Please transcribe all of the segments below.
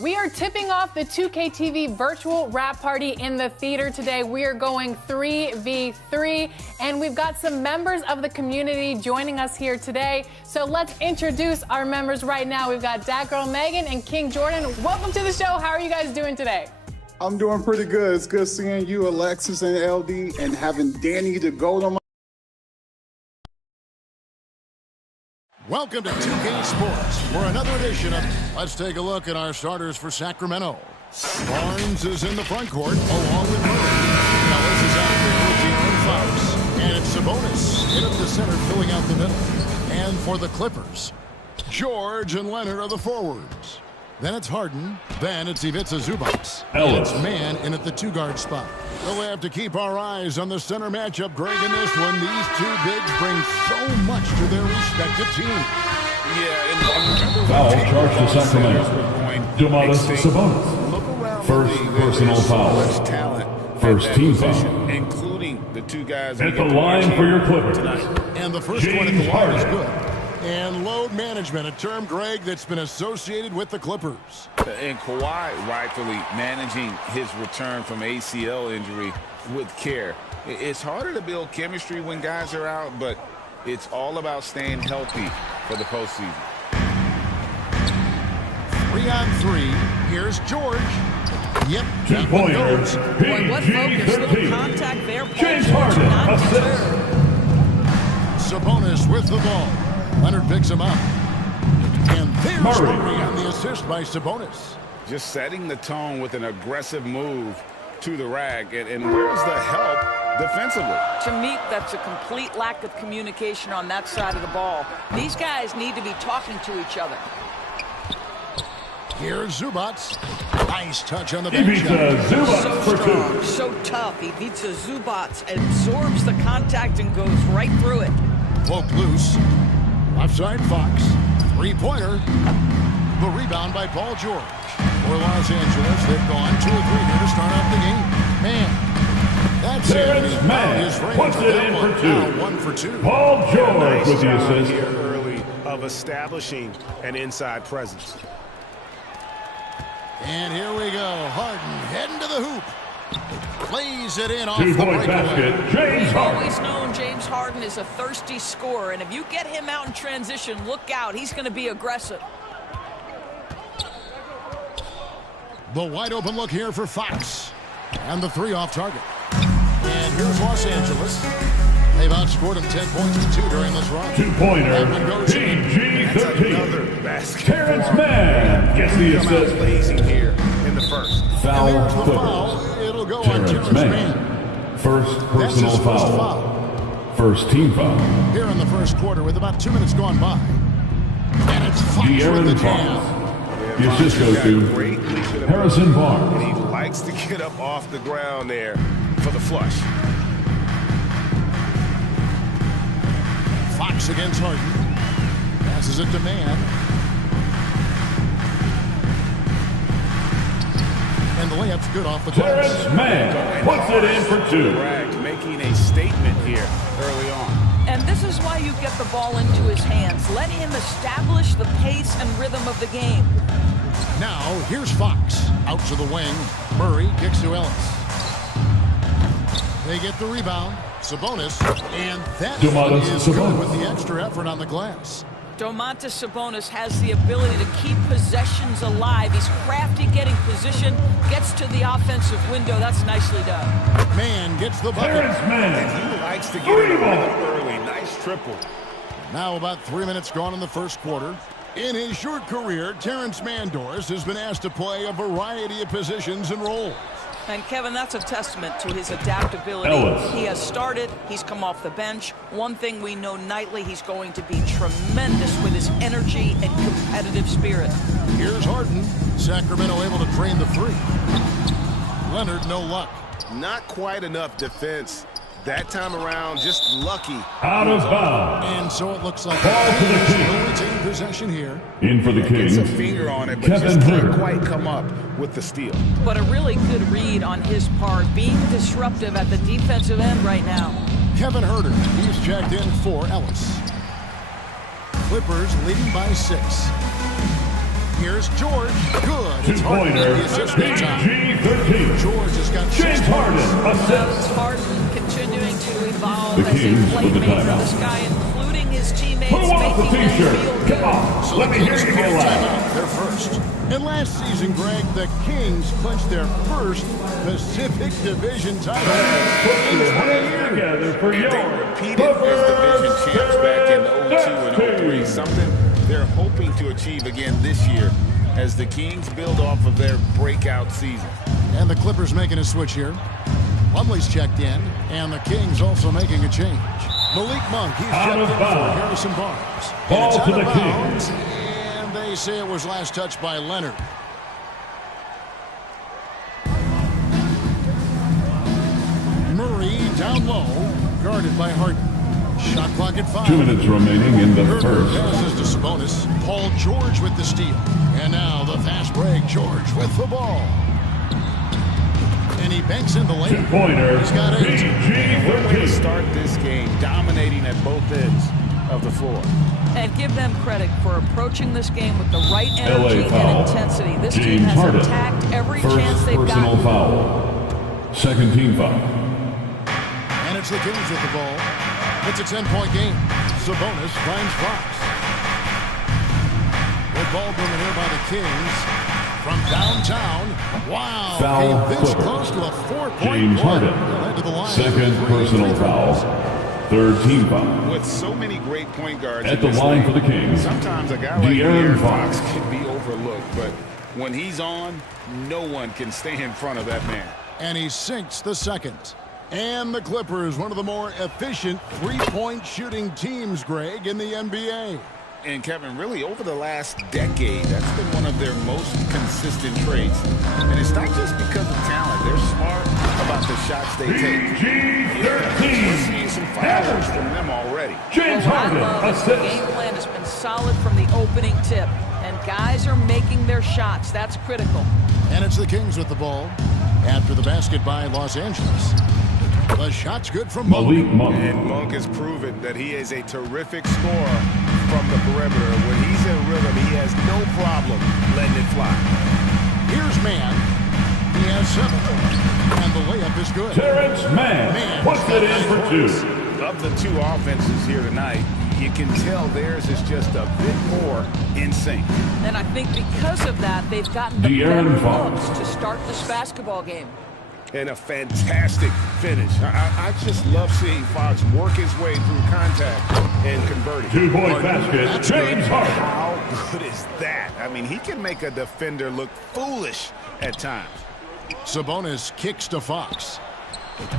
We are tipping off the 2K virtual wrap party in the theater today. We are going 3v3, and we've got some members of the community joining us here today. So let's introduce our members right now. We've got Dat Girl Megan and King Jordan. Welcome to the show. How are you guys doing today? I'm doing pretty good. It's good seeing you, Alexis and LD, and having Danny the Gold on my. Welcome to 2K Sports for another edition of Let's Take a Look at our starters for Sacramento. Barnes is in the front court along with Murray. Ellis is out there with De'Aaron Fox. And it's Sabonis in at the center filling out the middle. And for the Clippers, George and Leonard are the forwards. Then it's Harden. Then it's Ivica Zubac. And it's Mann in at the two-guard spot. We'll have to keep our eyes on the center matchup, Greg, in this one. These two bigs bring so much to their respective teams. Yeah, foul charged to Sacramento. Domantas Sabonis. First personal foul. First team foul. Including the two guys at the line for your Clippers. And the first one at the line is good. And load management, a term, Greg, that's been associated with the Clippers. And Kawhi rightfully managing his return from ACL injury with care. It's harder to build chemistry when guys are out, but it's all about staying healthy for the postseason. 3-on-3. Here's George. Yep. 2-pointers. Boy, what focus. Little contact there. James Harden. Assist. Sabonis with the ball. Leonard picks him up. And there's Murray on the assist by Sabonis. Just setting the tone with an aggressive move to the rack. And where's the help defensively? To me, that's a complete lack of communication on that side of the ball. These guys need to be talking to each other. Here's Zubac. Nice touch on the bench. Ivica Zubac so for strong, two. so tough. Ivica Zubac absorbs the contact and goes right through it. Poked loose. Left side Fox. Three-pointer. The rebound by Paul George. For Los Angeles, they've gone 2 or 3 here to start off the game. Man, that's it. Man puts it in for two. Now 1 for 2. Paul George with the assist. Here early of establishing an inside presence. And here we go. Harden heading to the hoop. Plays it in off the Two-point breakaway. basket, James Harden. Always known James Harden is a thirsty scorer, and if you get him out in transition, look out. He's going to be aggressive. The wide open look here for Fox. And the 3 off target. And here's Los Angeles. They've outscored him 10 points to 2 during this run. Two-pointer, PG-13. Terrence Mann gets the assist. Blazing here in the first. Foul Clippers. It'll go Terrence on Terrence Mann. First personal foul. First team foul. Here in the first quarter with about 2 minutes gone by. And it's Fox with the jam. The assist goes to Harrison Barnes. And he likes to get up off the ground there for the flush. Fox against Harden. Passes it to Mann. And the layup's good off the glass. Terrence Mann puts it in for 2. Making a statement here early on. And this is why you get the ball into his hands. Let him establish the pace and rhythm of the game. Now, here's Fox. Out to the wing. Murray kicks to Ellis. They get the rebound. Sabonis. And that is good with the extra effort on the glass. Domantas Sabonis has the ability to keep possessions alive. He's crafty getting position, gets to the offensive window. That's nicely done. Mann gets the bucket. Terrence Mann. And he likes to get it early. Nice triple. Now about 3 minutes gone in the first quarter. In his short career, Terrence Mandors has been asked to play a variety of positions and roles. And Kevin, that's a testament to his adaptability. Ellis. He has started, he's come off the bench. One thing we know nightly, he's going to be tremendous with his energy and competitive spirit. Here's Harden. Sacramento able to drain the 3. Leonard, no luck. Not quite enough defense. That time around, just lucky. Out of bounds. And so it looks like Ball to the Kings. will retain possession here. In for the Kings. Gets a finger on it, but Kevin just can't Herter. quite come up with the steal. But a really good read on his part, being disruptive at the defensive end right now. Kevin Herter, he's checked in for Ellis. Clippers leading by 6. Here's George. Good. It's Harden with Two-pointer, the assist that time. PG-13. George has got 6 James Harden, points. assist. Harden continuing to evolve The as a Kings with the playmaker. timeout. This guy, including his teammates, Who wants the making them t-shirt? feel Come good. on, So let the me hear Kings you call get loud. timeout. They're first. And last season, Greg, the Kings clinched their first Pacific Division title. Put your hands together for They yours. repeated as division champs back in 02 and 03, something they're hoping to achieve again this year as the Kings build off of their breakout season. And the Clippers making a switch here. Plumlee's checked in, and the Kings also making a change. Malik Monk, he's Out checked of in for bounds. Harrison Barnes. Ball And it's to out the of bounds, Kings. and they say it was last touched by Leonard. Murray down low, guarded by Harden. Shot clock at 5. 2 minutes remaining in the Herter first. passes to Sabonis. Paul George with the steal. And now the fast break. George with the ball. And he banks in the lane. Two-pointer, He's got 8. What way to PG-13. start this game, dominating at both ends of the floor. And give them credit for approaching this game with the right energy LA foul. and intensity. This team James has Harden. attacked every First chance they've personal gotten. foul. Second team foul. And it's the Kings with the ball. It's a 10-point game. Sabonis finds Fox. With ball moving here by the Kings. From downtown. Wow. Foul Came this Clippers. close to a 4-point James play. Harden. They'll head to the line. Second for personal free foul. throws. Third team foul. With so many great point guards At in the this line league, for the Kings, sometimes a guy like De'Aaron De'Aaron Fox Fox. can be overlooked, but when he's on, no one can stay in front of that man. And he sinks the second. And the Clippers, one of the more efficient three-point shooting teams, Greg, in the NBA. And Kevin, really over the last decade, that's been one of their most consistent traits. And it's not just because of talent. They're smart about the shots they take. We're PG-13. seeing some fireworks from them already. James What I Harden, love is the assist. game plan has been solid from the opening tip. And guys are making their shots. That's critical. And it's the Kings with the ball after the basket by Los Angeles. The shot's good from Malik Monk. Monk. And Monk has proven that he is a terrific scorer from the perimeter. When he's in rhythm, he has no problem letting it fly. Here's Mann. He has 7. And the layup is good. Terrence Mann puts it in for 2. Of the two offenses here tonight, you can tell theirs is just a bit more in sync. And I think because of that, they've gotten the De'Aaron better Fox. looks to start this basketball game. And a fantastic finish. I just love seeing Fox work his way through contact and converting. 2-point basket, That's James good. Harden. How good is that? I mean, he can make a defender look foolish at times. Sabonis kicks to Fox.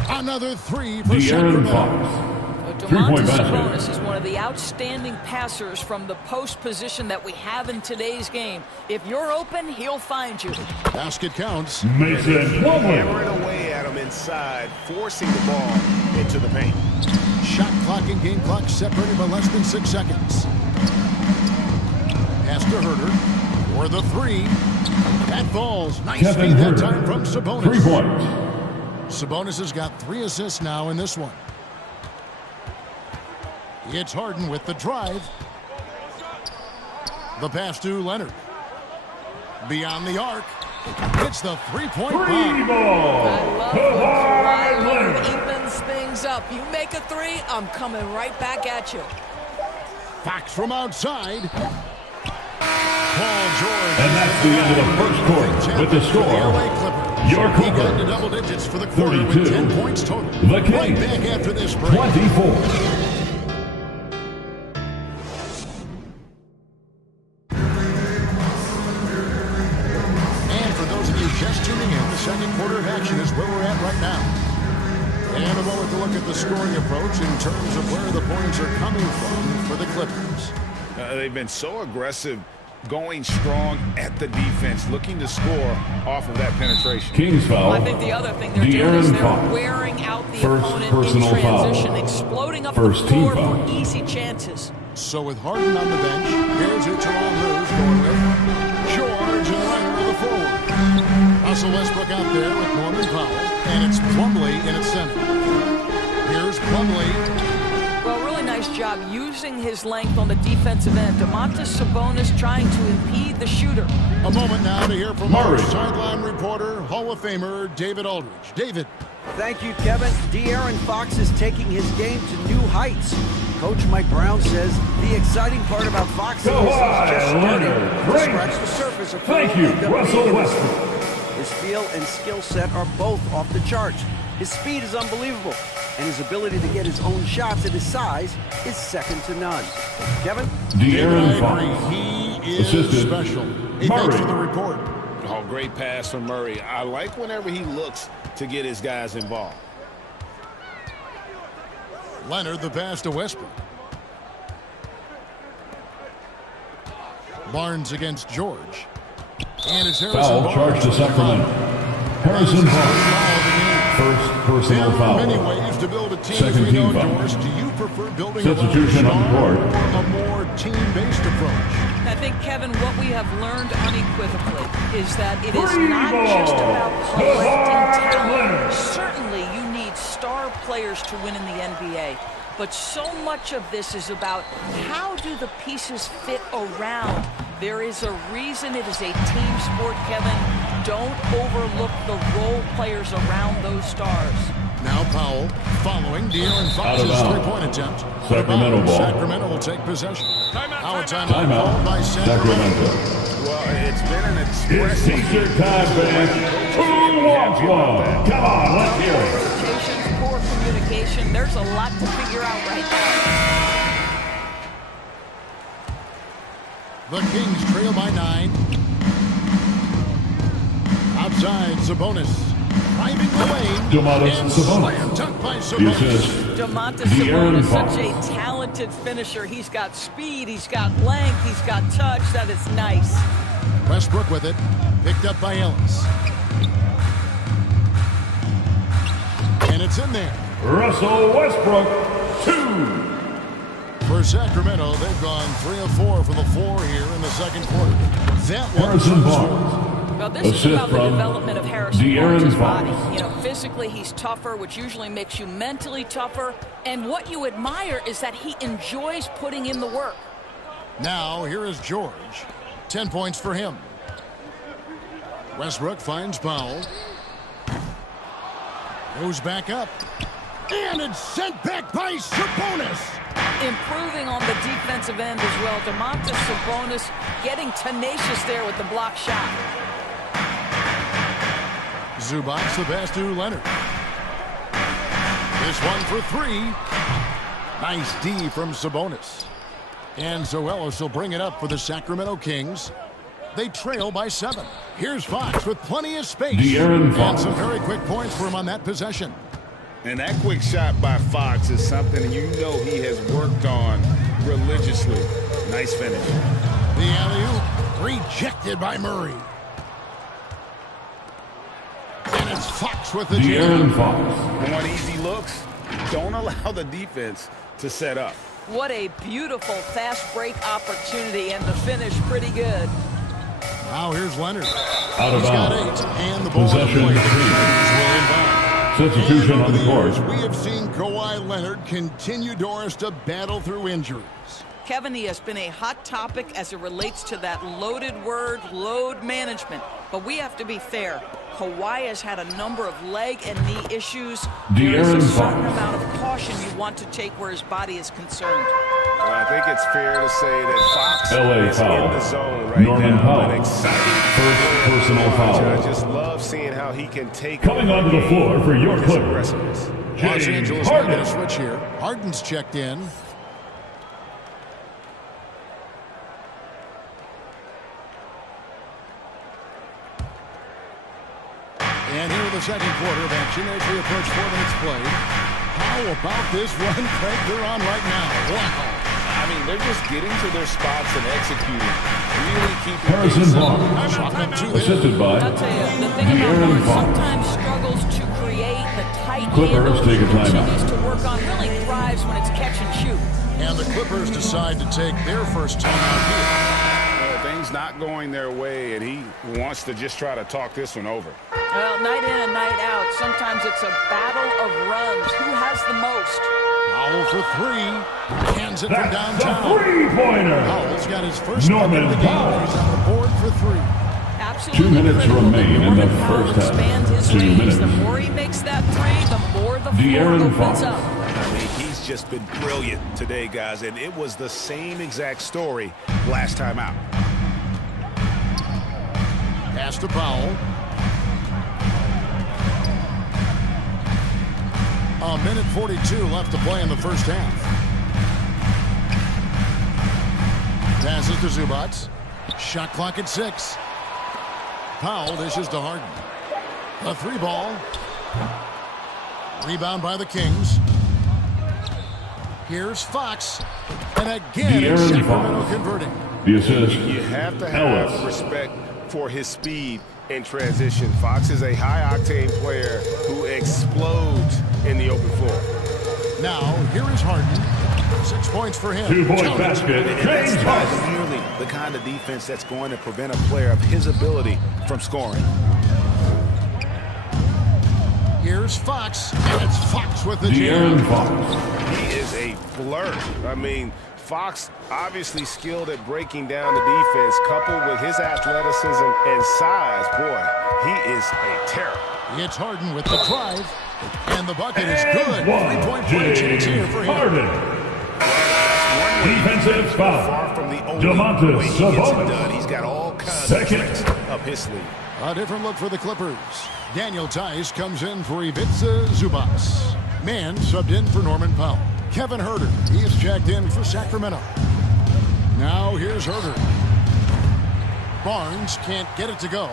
Another 3 for De'Aaron Sacramento. Fox. Domantas Three-point Sabonis basket. is one of the outstanding passers from the post position that we have in today's game. If you're open, he'll find you. Basket counts. Mason Plumlee. Hammering away at him inside, forcing the ball into the paint. Shot clock and game clock separated by less than 6 seconds. Pass to Herter for the 3. That falls. Nice Kevin feed that Herter. time from Sabonis. 3 points. Sabonis has got 3 assists now in this one. It's Harden with the drive. The pass to Leonard. Beyond the arc. It's the 3-point Free bomb. ball. I love Kawhi when Kawhi Leonard. evens things up. You make a 3, I'm coming right back at you. Fox from outside. Paul George. And that's the end of the first quarter with the For the score. LA Clippers. Your He got into Clippers, double digits for the quarter 32. with 10 points total. The Right Kings, back after this break. 24. And for those of you just tuning in, the second quarter of action is where we're at right now. And a moment to look at the scoring approach in terms of where the points are coming from for the Clippers. They've been so aggressive, going strong at the defense, looking to score off of that penetration. Kings foul. I think the other thing they're doing is De'Aaron they're Fox. wearing out the First opponent personal in transition, foul. exploding up First the team floor foul. for easy chances. So with Harden on the bench, here's who Toronto moves going with George and Leonard to the forward. Russell Westbrook out there with Norman Powell, and it's Plumlee in its center. Here's Plumlee. Well, really nice job job using his length on the defensive end. Domantas Sabonis trying to impede the shooter. A moment now to hear from our sideline reporter, Hall of Famer David Aldridge. David. Thank you, Kevin. De'Aaron Fox is taking his game to new heights. Coach Mike Brown says the exciting part about Fox is he's just starting to scratch the surface of Russell Westbrook. His feel and skill set are both off the charts. His speed is unbelievable, and his ability to get his own shots at his size is second to none. Kevin? De'Aaron Fox. He is special. Hey, thanks for the report. Oh, great pass from Murray. I like whenever he looks to get his guys involved. Leonard, the pass to Westbrook. Barnes against George. And it's Harrison Foul charged to Sacramento. Harrison Barnes. First personal foul. There are many ways to build a team. Second team foul. Doris, do you prefer building Substitution on the court. or a more team-based approach? I think, Kevin, what we have learned unequivocally is that it is not just about collecting talent. Certainly, you need star players to win in the NBA. But so much of this is about how do the pieces fit around. There is a reason it is a team sport, Kevin. Don't overlook the role players around those stars. Now Powell following De'Aaron Fox's three-point attempt. Sacramento ball. Sacramento will take possession. Timeout by Sacramento. Well, it's been an expressive. It's T-shirt time, fans. Who wants one? Come on, let's hear it. Poor communication. There's a lot to figure out right now. The Kings trail by 9. Outside, Sabonis. Driving the lane. Domantas Sabonis. Dunk by Sabonis. Domantas Sabonis, such a talented finisher. He's got speed, he's got length, he's got touch. That is nice. Westbrook with it. Picked up by Ellis. And it's in there. Russell Westbrook, 2. For Sacramento, they've gone 3 of 4 from the floor here in the second quarter. That Harrison Barnes. Well, this is about the development of Harrison Barnes' body. You know, physically he's tougher, which usually makes you mentally tougher. And what you admire is that he enjoys putting in the work. Now, here is George. 10 points for him. Westbrook finds Powell. Goes back up. And it's sent back by Sabonis. Improving on the defensive end as well. Domantas Sabonis getting tenacious there with the block shot. Zubac the pass to Leonard. This one for 3. Nice D from Sabonis. And so Ellis will bring it up for the Sacramento Kings. They trail by 7. Here's Fox with plenty of space. De'Aaron Fox. And some very quick points for him on that possession. And that quick shot by Fox is something you know he has worked on religiously. Nice finish. The alley-oop rejected by Murray. And it's Fox with the De'Aaron Fox. On easy looks, don't allow the defense to set up. What a beautiful fast break opportunity, and the finish pretty good. Now here's Leonard. Out of He's got bounds. 8, and the ball Possession is three. Substitution on the court. We have seen Kawhi Leonard continue, Doris, to battle through injuries. Kevin, he has been a hot topic as it relates to that loaded word, load management. But we have to be fair. Kawhi has had a number of leg and knee issues. There is a certain amount of caution you want to take where his body is concerned. Well, I think it's fair to say that Fox is foul. in the zone right Norman now. Powell. An exciting First personal foul. I just love seeing how he can take Coming onto the floor for your Clippers. Los Angeles making a switch here. Harden's checked in. And here in the second quarter of action as we approach 4 minutes played. How about this run, Craig, they're on right now? Wow. I mean, they're just getting to their spots and executing. Really keeping Harrison Barnes. Assisted by I'll tell you, the thing about De'Aaron Barnes Fox. sometimes struggles to create the tight Clippers handles take a timeout. continues to work on, really thrives when it's catch and shoot. And the Clippers decide to take their first timeout here. Things not going their way, and he wants to just try to talk this one over. Well, night in and night out, sometimes it's a battle of runs. Who has the most? Powell for three. Hands it from downtown. Three-pointer. Powell's got his first bucket of the game. He's on the board for three. Absolutely 2 minutes critical. remain in the Powell first half. expands his 2 range. minutes. The more he makes that three, the more the floor De'Aaron opens Fox. up. I mean, he's just been brilliant today, guys, and it was the same exact story last time out. Pass to Powell. A minute 42 left to play in the first half. Passes to Zubac. Shot clock at 6. Powell dishes to Harden. A three ball. Rebound by the Kings. Here's Fox. And again, De'Aaron Sacramento Fox. converting. The assist. You have to have Ellis. respect for his speed in transition. Fox is a high-octane player who explodes in the open floor. Now, here is Harden. 6 points for him. 2-point basket. That's James not Harden. nearly the kind of defense that's going to prevent a player of his ability from scoring. Here's Fox. And it's Fox with the De'Aaron jam. Fox. He is a blur. I mean, Fox obviously skilled at breaking down the defense, coupled with his athleticism and size. Boy, he is a terror. It's Harden with the drive. And the bucket is good. One. 3-point play chance here for him. Harden. Defensive foul. Far from the only Domantas way he gets it Sabonis. done. He's got all kinds Second. of tricks up his sleeve. A different look for the Clippers. Daniel Tice comes in for Ivica Zubac. Mann subbed in for Norman Powell. Kevin Huerter, he is checked in for Sacramento. Now here's Huerter. Barnes can't get it to go.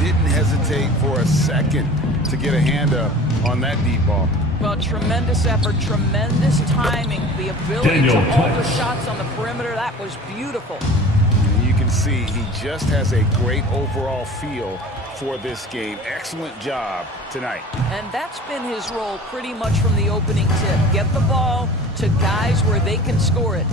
Didn't hesitate for a second to get a hand up on that deep ball. Well, tremendous effort, tremendous timing, the ability Daniel to alter Tice. shots on the perimeter. That was beautiful. And you can see he just has a great overall feel for this game. Excellent job tonight. And that's been his role pretty much from the opening tip. Get the ball to guys where they can score it.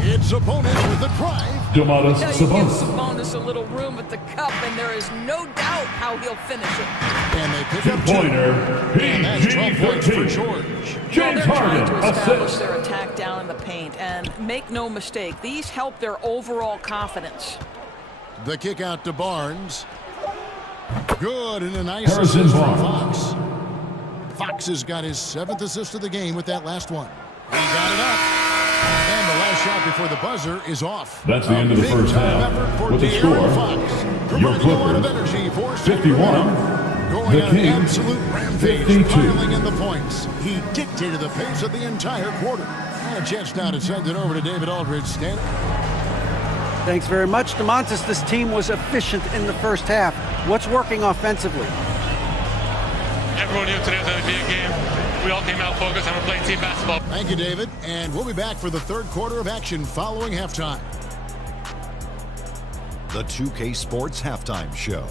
It's Sabonis with the drive. Domantas Now you give Sabonis. Sabonis a little room at the cup, and there is no doubt how he'll finish it. And they pick up 2. Two-pointer. And that's 12 points for PG-13. George. Well, James they're trying Harden. to establish Assist. their attack down in the paint, and make no mistake, these help their overall confidence. The kick out to Barnes. Good, and a nice Harrison assist from Barnes. Fox. Fox has got his 7th assist of the game with that last one. He got it up. And the last shot before the buzzer is off. That's the end of the Big first time half. effort for With the De'Aaron score, Fox. your Providing a lot of Clippers, energy for 51, Sacramento. Going the on an Kings, absolute rampage, 52. piling in the points. He dictated the pace of the entire quarter. And a chance now to send it over to David Aldridge. Stand. Thanks very much, Domantas. This team was efficient in the first half. What's working offensively? Everyone knew today was going to be a game. We all came out focused and we're playing team basketball. Thank you, David. And we'll be back for the third quarter of action following halftime. The 2K Sports Halftime Show.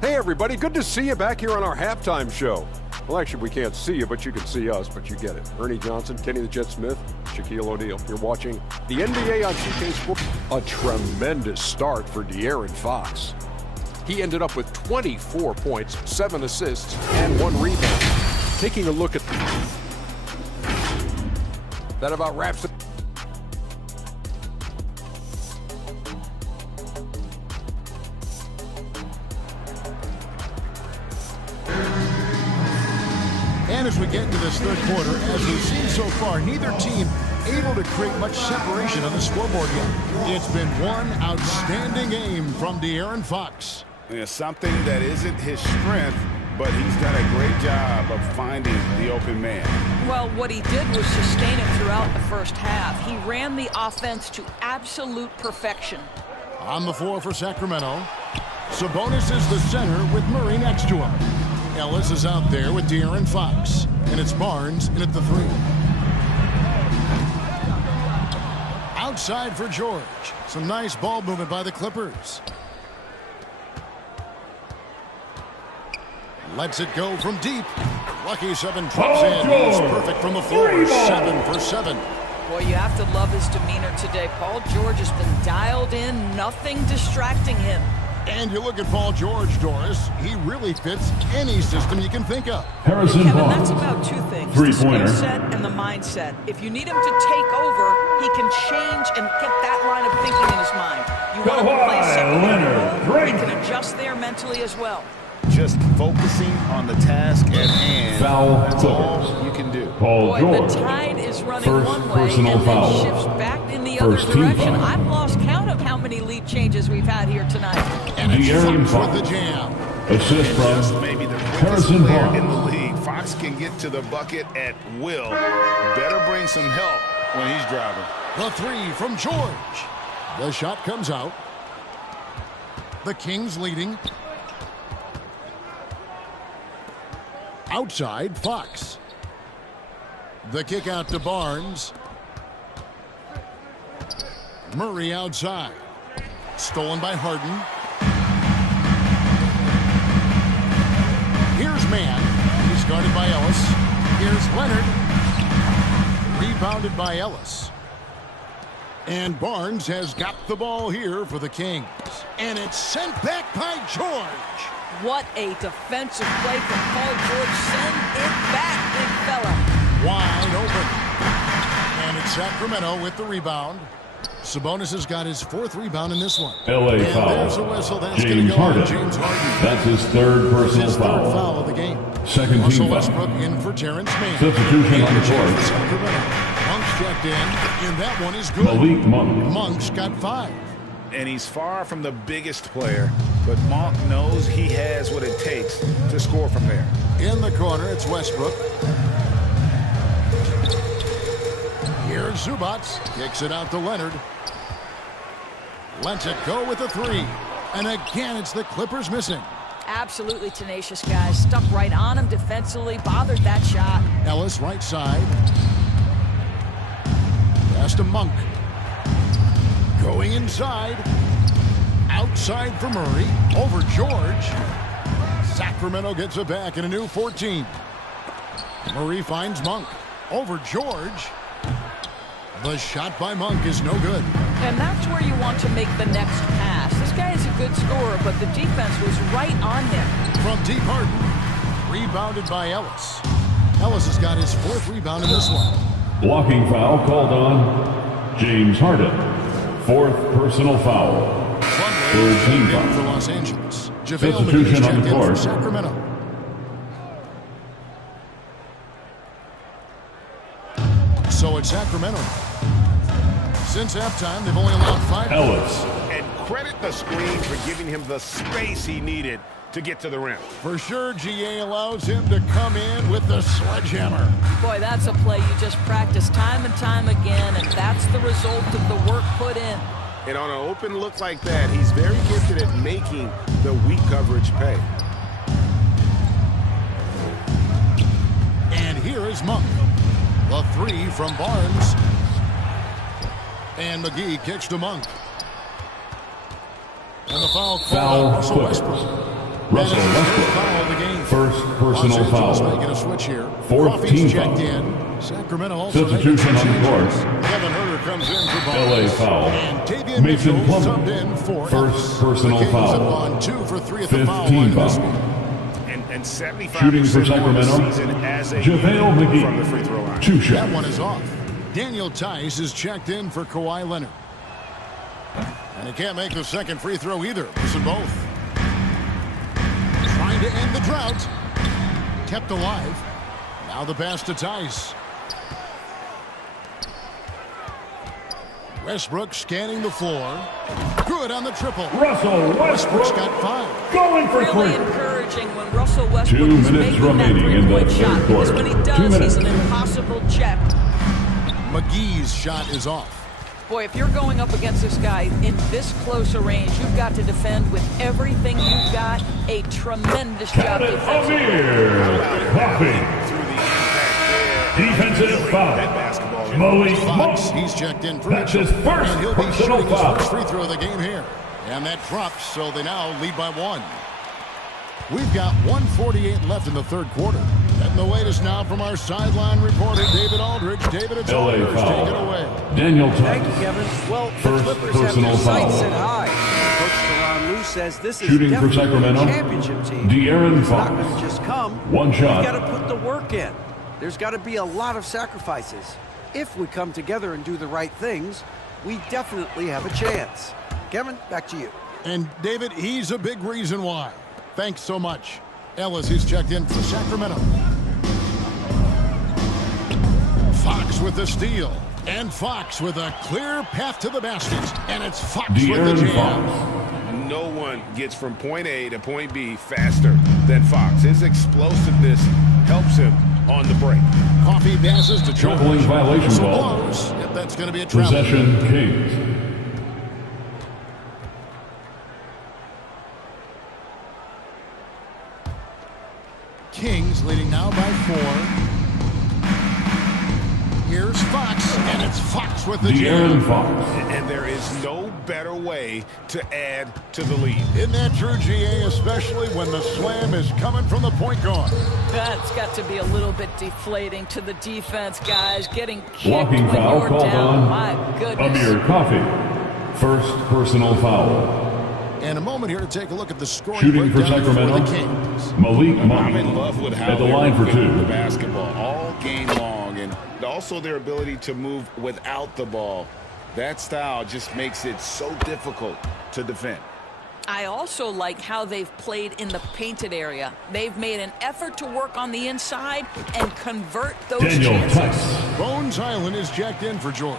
Hey everybody, good to see you back here on our halftime show. Well, actually, we can't see you, but you can see us, but you get it. Ernie Johnson, Kenny the Jet Smith, Shaquille O'Neal. You're watching the NBA on 2K Sports. A tremendous start for De'Aaron Fox. He ended up with 24 points, 7 assists, and 1 rebound. Taking a look at that about wraps it. And as we get into this third quarter, as we've seen so far, neither team able to create much separation on the scoreboard yet. It's been one outstanding game from De'Aaron Fox. Yeah, something that isn't his strength, but he's done a great job of finding the open man. Well, what he did was sustain it throughout the first half. He ran the offense to absolute perfection. On the floor for Sacramento, Sabonis is the center with Murray next to him. Ellis is out there with De'Aaron Fox, and it's Barnes in at the 3. Outside for George. Some nice ball movement by the Clippers. Lets it go from deep. Lucky 7 drops in. He's perfect from the floor. 7 for 7. Boy, you have to love his demeanor today. Paul George has been dialed in, nothing distracting him. And you look at Paul George, Doris, he really fits any system you can think of. Harrison Kevin, Barnes. that's about two things. Three-pointer. The skill set and the mindset. If you need him to take over, he can change and get that line of thinking in his mind. You want him to play second, he can adjust there mentally as well. Just focusing on the task at hand. Foul. That's all you can do. Paul Boy, George. the tide is running First one way personal and foul. then shifts back in the First other team direction. foul. I've lost count of how many lead changes we've had here tonight. And it's De'Aaron Fox with Fox. the jam. Assist Just from maybe the quickest Harrison player Barnes. in the league. Fox can get to the bucket at will. Better bring some help when he's driving. The three from George. The shot comes out. The Kings leading. Outside, Fox. The kick out to Barnes. Murray outside. Stolen by Harden. Here's Mann. He's guarded by Ellis. Here's Leonard. Rebounded by Ellis. And Barnes has got the ball here for the Kings. And it's sent back by George. What a defensive play from Paul George. Send it back, big fella. Wide open. And it's Sacramento with the rebound. Sabonis has got his fourth rebound in this one. LA and foul. There's a whistle. That's going James to go on Harden. James Harden. That's his third personal His third foul. foul of the game. Second Russell team foul. Westbrook in for Terrence Mann. Substitution on the Change court. for Sacramento. Monk's checked in, and that one is good. Malik Monk. Monk's got 5. And he's far from the biggest player, but Monk knows he has what it takes to score from there. In the corner, it's Westbrook. Here's Zubac. Kicks it out to Leonard. Lets it go with a 3. And again, it's the Clippers missing. Absolutely tenacious, guys. Stuck right on him defensively, bothered that shot. Ellis right side. Pass to Monk. Going inside. Outside for Murray. Over George. Sacramento gets it back in a new 14. Murray finds Monk. Over George. The shot by Monk is no good. And that's where you want to make the next pass. This guy is a good scorer, but the defense was right on him. From deep Harden. Rebounded by Ellis. Ellis has got his fourth rebound in this one. Blocking foul called on James Harden. Fourth personal foul. Third team For foul. Los Angeles. JaVale Substitution McGee's on the checked in for court. Sacramento. So it's Sacramento. Since halftime, they've only allowed 5 Ellis. And credit the screen for giving him the space he needed to get to the rim. For sure, GA allows him to come in with the sledgehammer. Boy, that's a play you just practice time and time again, and that's the result of the work put in. And on an open look like that, he's very gifted at making the weak coverage pay. And here is Monk. The 3 from Barnes. And McGee kicks to Monk. And the foul called on Russell Westbrook. Russell Westbrook. Foul of the game. First personal Los Angeles foul. making a switch here. Fourth Coffey's team checked foul. in. Sacramento also Substitution on the making court. changes. Kevin Huerter comes in for LA Barnes. foul. And Tavian Mason Mitchell Plummer. subbed in for First Ellis. personal the Kings foul. have gone 2 for 3 at the Fifth foul team line this foul. week. And 75% Shooting for more Sacramento, this season as a JaVale unit from the free McGee. throw line. 2 That shots. one is off. Daniel Tice is checked in for Kawhi Leonard. And he can't make the second free throw either. Listen both. Trying to end the drought. Kept alive. Now the pass to Tice. Westbrook scanning the floor. Good on the triple. Russell Westbrook's Westbrook got 5. going for Really 3. encouraging when Russell Westbrook 2 is minutes making that remaining in the three-point shot. third Because quarter. when he 2 does, minutes. he's an impossible check. McGee's shot is off. Boy, if you're going up against this guy in this close a range, you've got to defend with everything you've got. A tremendous job defensively. Amir Coffey. Through the impact there. Defensive foul. That basketball. Malik Monk. Fox, he's checked in for That's Mitchell. his first And he'll be personal shooting his foul. first free throw of the game here. And that drops, so they now lead by 1. We've got 1:48 left in the third quarter. And the latest now from our sideline reporter, David Aldridge. David, it's all yours. Take it away. Daniel Tice. Thank you, Kevin. Well, First the Clippers have their sights set high. Coach Teron Lue says this is Shooting for definitely Sacramento, a championship team. De'Aaron It's not Fox. going to just come. One shot. We've got to put the work in. There's got to be a lot of sacrifices. If we come together and do the right things, we definitely have a chance. Kevin, back to you. And David, he's a big reason why. Thanks so much. Ellis, who's checked in for Sacramento. Fox with the steal. And Fox with a clear path to the basket. And it's Fox with the jam. No one gets from point A to point B faster than Fox. His explosiveness helps him on the break. Coffee passes to Traveling violation ball. Yep, that's going to be a travel. Possession Kings. Kings leading now by 4. Here's Fox, and it's Fox with the jam. Fox. And there is no better way to add to the lead. Isn't that true, GA, especially when the slam is coming from the point guard? That's got to be a little bit deflating to the defense, guys. Getting kicked Walking when foul you're called down. on My goodness. Amir Coffey. First personal foul. And a moment here to take a look at the scoring Shooting for breakdown Sacramento, the Kings. Malik I'm Monk in love with how at the they're line for moving 2. the basketball all game long, and also their ability to move without the ball. That style just makes it so difficult to defend. I also like how they've played in the painted area. They've made an effort to work on the inside and convert those Daniel chances. Tice. Bones Island is checked in for George.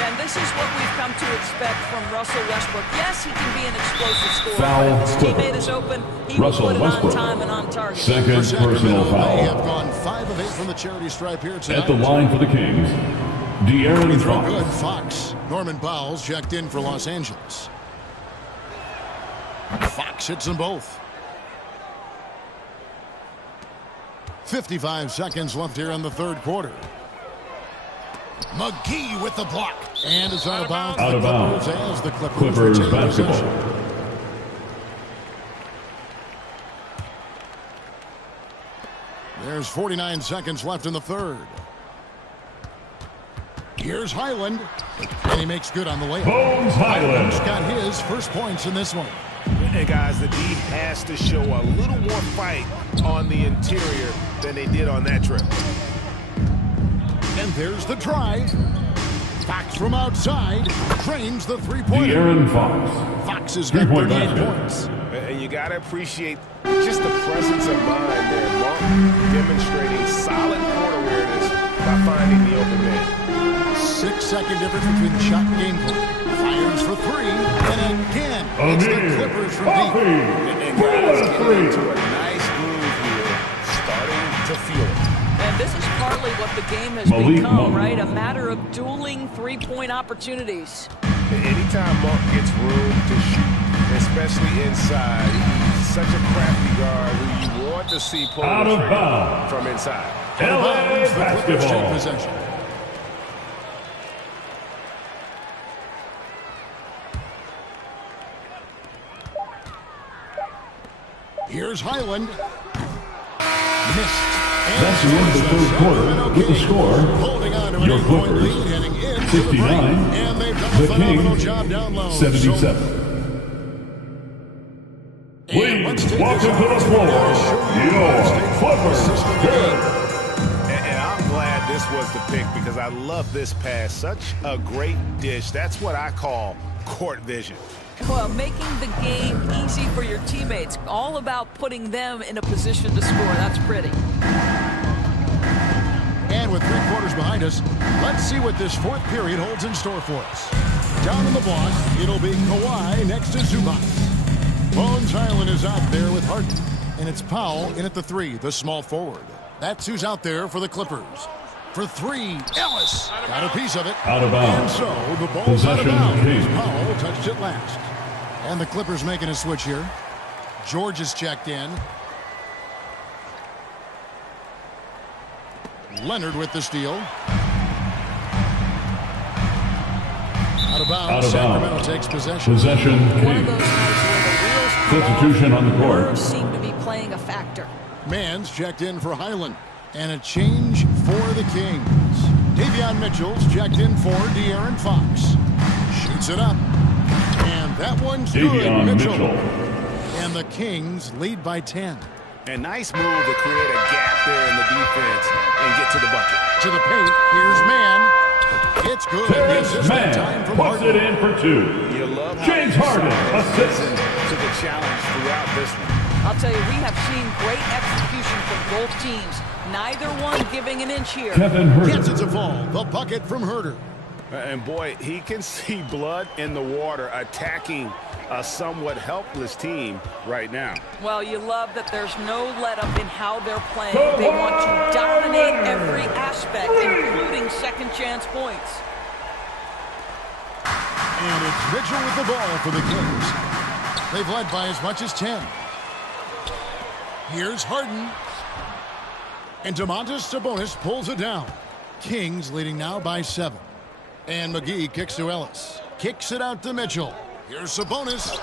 And this is what we've come to expect from Russell Westbrook. Yes, he can be an explosive scorer. Foul. But if his teammate is open, he Russell will put it Westbrook. on time and on target. Second personal They foul. have gone 5 of 8 from the charity stripe here tonight. At the line for the Kings, De'Aaron Throw good, Fox. Fox. Norman Powell's checked in for Los Angeles. Fox hits them both. 55 seconds left here in the third quarter. McGee with the block. And is out of bounds. Out of bounds. As the Clippers retain basketball. possession. There's 49 seconds left in the third. Here's Highland. And he makes good on the layup. Bones Highland. Highland's got his first points in this one. And guys, the D has to show a little more fight on the interior than they did on that trip. And there's the drive. Fox from outside drains the three-pointer. De'Aaron Fox. Fox has got 3-point 38 basket. points. And you got to appreciate just the presence of mind there. Monk demonstrating solid court awareness by finding the open man. 6-second difference between the shot and game clock. Fires for 3, and again, it's the Clippers from deep. And guys getting into a nice groove here, starting to feel it. And this is partly what the game has Malik become, Monk. right? A matter of dueling three-point opportunities. Anytime Monk gets room to shoot, especially inside, he's such a crafty guard who you want to see pull Out the of trigger bounds. from inside. LA The Clippers take basketball. possession. Here's Highland. Missed. That's the end of the third quarter with the score. Holding on to an Your 8-point Clippers, lead heading into the 59. break. And they've done a The phenomenal Kings, job down low. 77. Please welcome to the floor, your Clippers. And I'm glad this was the pick because I love this pass. Such a great dish. That's what I call court vision. Well, making the game easy for your teammates. All about putting them in a position to score. That's pretty. And with 3 quarters behind us, let's see what this fourth period holds in store for us. Down in the block, it'll be Kawhi next to Zubac. Bones Island is out there with Harden. And it's Powell in at the 3, the small forward. That's who's out there for the Clippers. For 3, Ellis got a piece of it. Out of bounds. And so the ball's out of Possession, bounds. Kings. Powell touched it last. And the Clippers making a switch here. George is checked in. Leonard with the steal. Out of bounds. Out of Sacramento bounds. takes possession. Possession One of Kings. those nights where the wheels come off, Substitution on the court. nerves seem to be playing Mann's checked in for Highland. And a change for the Kings. Davion Mitchell's checked in for De'Aaron Fox. Shoots it up. And that one's good, Mitchell. And the Kings lead by 10. A nice move to create a gap there in the defense and get to the bucket. To the paint, here's Mann. It's good. Mann time from puts it in for 2. You love James Harden assists. To the challenge throughout this one. I'll tell you, we have seen great execution from both teams. Neither one giving an inch here. Kevin Huerter gets it to fall. The bucket from Huerter. And boy, he can see blood in the water attacking a somewhat helpless team right now. Well, you love that there's no let-up in how they're playing. They want to dominate every aspect, including second-chance points. And it's Mitchell with the ball for the Kings. They've led by as much as 10. Here's Harden. And Domantas Sabonis pulls it down. Kings leading now by 7. And McGee kicks to Ellis. Kicks it out to Mitchell. Here's Sabonis.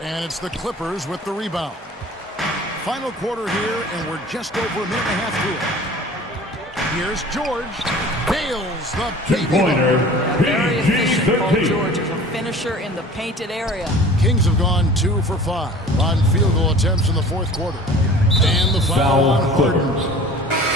And it's the Clippers with the rebound. Final quarter here, and we're just over a minute and a half through it. Here's George. Nails the two-pointer. Very efficient. Paul George is a finisher in the painted area. Kings have gone 2 for 5 on field goal attempts in the fourth quarter. And the foul on Harden.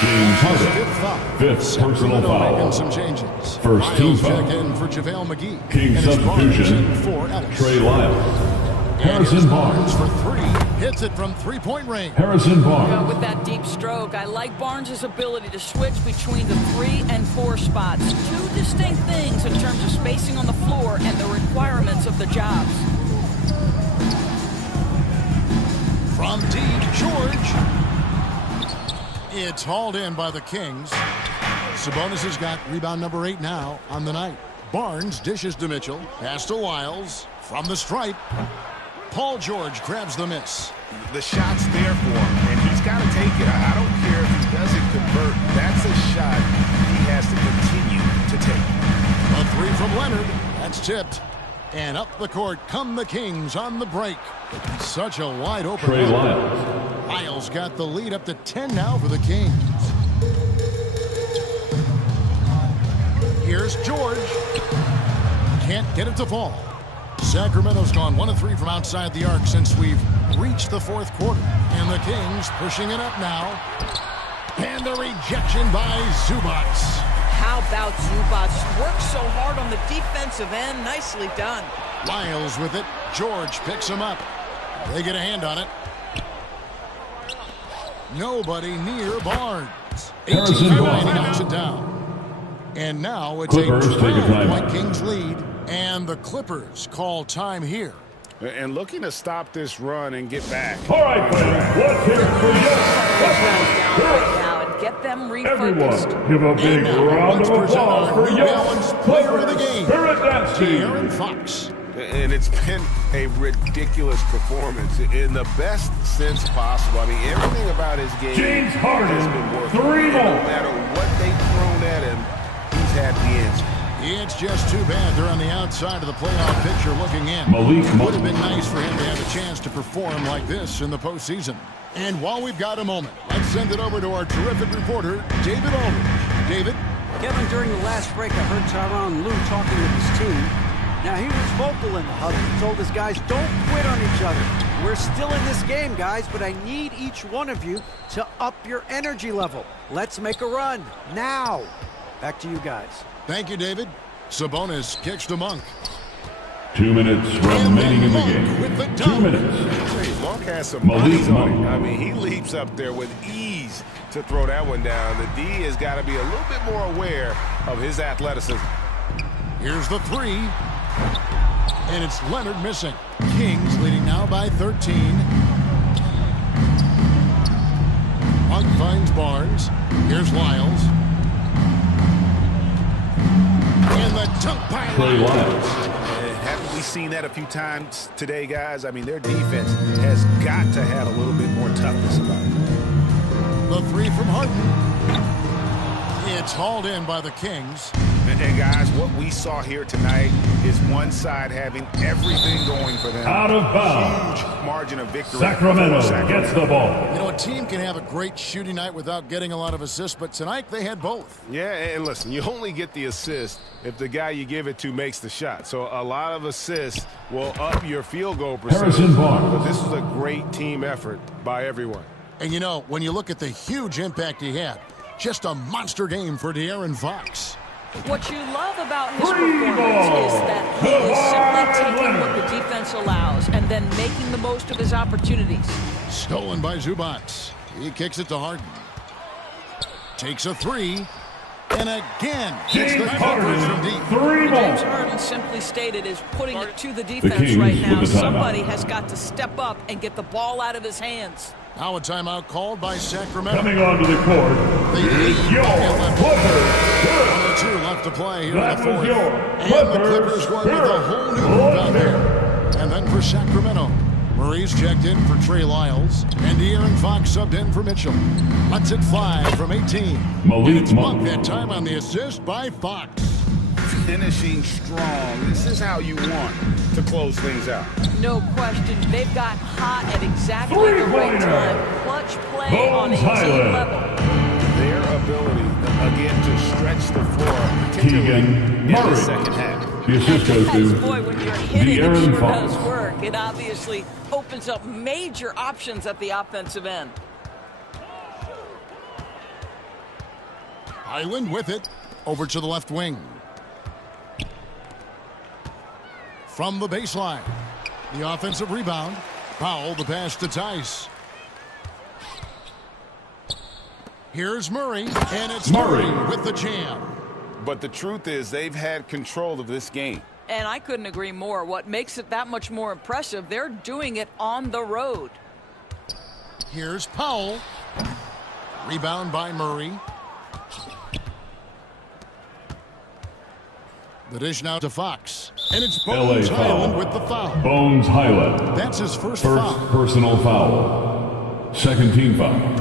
James Harden, fifth personal foul. Making some changes. First team foul. Check in for JaVale McGee. King substitution. Trey Lyles. Harrison Barnes for 3. Hits it from three-point range. Harrison Barnes. With that deep stroke, I like Barnes' ability to switch between the 3 and 4 spots. 2 distinct things in terms of spacing on the floor and the requirements of the jobs. From deep, George. It's hauled in by the Kings. Sabonis has got rebound number 8 now on the night. Barnes dishes to Mitchell. Pass to Lyles. From the stripe. Paul George grabs the miss. The shot's there for him, and he's got to take it. I don't care if he doesn't convert. That's a shot he has to continue to take. A 3 from Leonard. That's tipped. And up the court come the Kings on the break. Such a wide open. Trey Lyles. Lyles got the lead up to 10 now for the Kings. Here's George. Can't get it to fall. Sacramento's gone 1 of 3 from outside the arc since we've reached the fourth quarter. And the Kings pushing it up now. And the rejection by Zubac. How about Zubac? Worked so hard on the defensive end. Nicely done. Lyles with it. George picks him up. They get a hand on it. Nobody near Barnes. 18 knocks it down. And now it's Clippers a 12-point take Kings lead. And the Clippers call time here. And looking to stop this run and get back. All right, fans, let's hear it for now and get them refocused. Everyone, give a big round of applause for Young's player of the game, Spirit Dance Team. De'Aaron Fox. And it's been a ridiculous performance in the best sense possible. I mean, everything about his game James Harden, has been working. 3 more. No matter what they've thrown at him, he's had the answer. It's just too bad they're on the outside of the playoff picture looking in. Malik It would have been nice for him to have a chance to perform like this in the postseason. And while we've got a moment, let's send it over to our terrific reporter, David Aldridge. David? Kevin, during the last break, I heard Tyronn Lue talking with his team. Now, he was vocal in the huddle. He told his guys, don't quit on each other. We're still in this game, guys, but I need each one of you to up your energy level. Let's make a run, now. Back to you guys. Thank you, David. Sabonis kicks to Monk. 2 minutes remaining in the game. 2 minutes. Monk has some Malik money. Monk. I mean, he leaps up there with ease to throw that one down. The D has got to be a little bit more aware of his athleticism. Here's the 3. And it's Leonard missing. Kings leading now by 13. Monk finds Barnes. Here's Lyles. And the dunk pile. Trey Lyles. Haven't we seen that a few times today, guys? I mean, their defense has got to have a little bit more toughness about it. The 3 from Harden. It's hauled in by the Kings. And guys, what we saw here tonight is one side having everything going for them. Out of bounds. Huge margin of victory. Sacramento gets the ball. You know, a team can have a great shooting night without getting a lot of assists, but tonight they had both. Yeah, and listen, you only get the assist if the guy you give it to makes the shot. So a lot of assists will up your field goal percentage. Harrison Barnes. But this was a great team effort by everyone. And you know, when you look at the huge impact he had, just a monster game for De'Aaron Fox. What you love about his performance is that he is simply taking what the defense allows and then making the most of his opportunities. Stolen by Zubac. He kicks it to Harden. Takes a three. And again, hits the coverage from deep. James Harden, simply stated, is putting it to the defense right now. Somebody has got to step up and get the ball out of his hands. Now a timeout called by Sacramento. Coming onto the court is your Clippers. 2 left to play here in the fourth. And the Clippers won with a whole new move out there. And then for Sacramento, Murray's checked in for Trey Lyles, and De'Aaron Fox subbed in for Mitchell. Lets it fly from 18. And it's Monk that time on the assist by Fox. Finishing strong. This is how you want to close things out. No question. They've got hot at exactly the right time. Clutch play on a team level. Their ability, again, to stretch the floor, particularly in the second half. The assist goes to Boy, when you're hitting, it De'Aaron sure Fox. does work. It obviously opens up major options at the offensive end. Highland with it. Over to the left wing. From the baseline. The offensive rebound. Powell, the pass to Tice. Here's Murray, and it's Murray with the jam. But the truth is they've had control of this game. And I couldn't agree more. What makes it that much more impressive, they're doing it on the road. Here's Powell. Rebound by Murray. The dish now to Fox. And it's Bones Highland with the foul. Bones Highland. That's his first foul. First personal foul. Second team foul.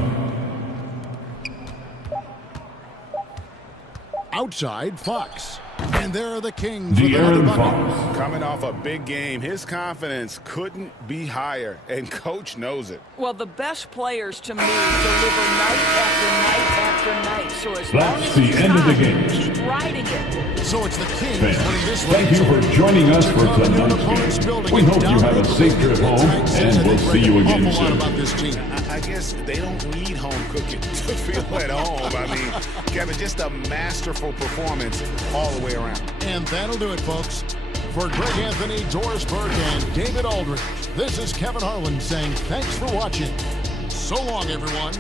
Outside, Fox. And there are the Kings. De'Aaron Fox. Coming off a big game, his confidence couldn't be higher, and Coach knows it. Well, the best players, to me, deliver night after night after night. So as long as the end of the game. Keep riding it. So it's the Kings winning this one. Thank you for joining us for tonight's game. We hope you have a safe trip home, and we'll see you again soon. I guess they don't need home cooking to feel at home. I mean, Kevin, just a masterful performance all the way around. And that'll do it, folks. For Greg Anthony, Doris Burke, and David Aldridge, this is Kevin Harlan saying thanks for watching. So long, everyone.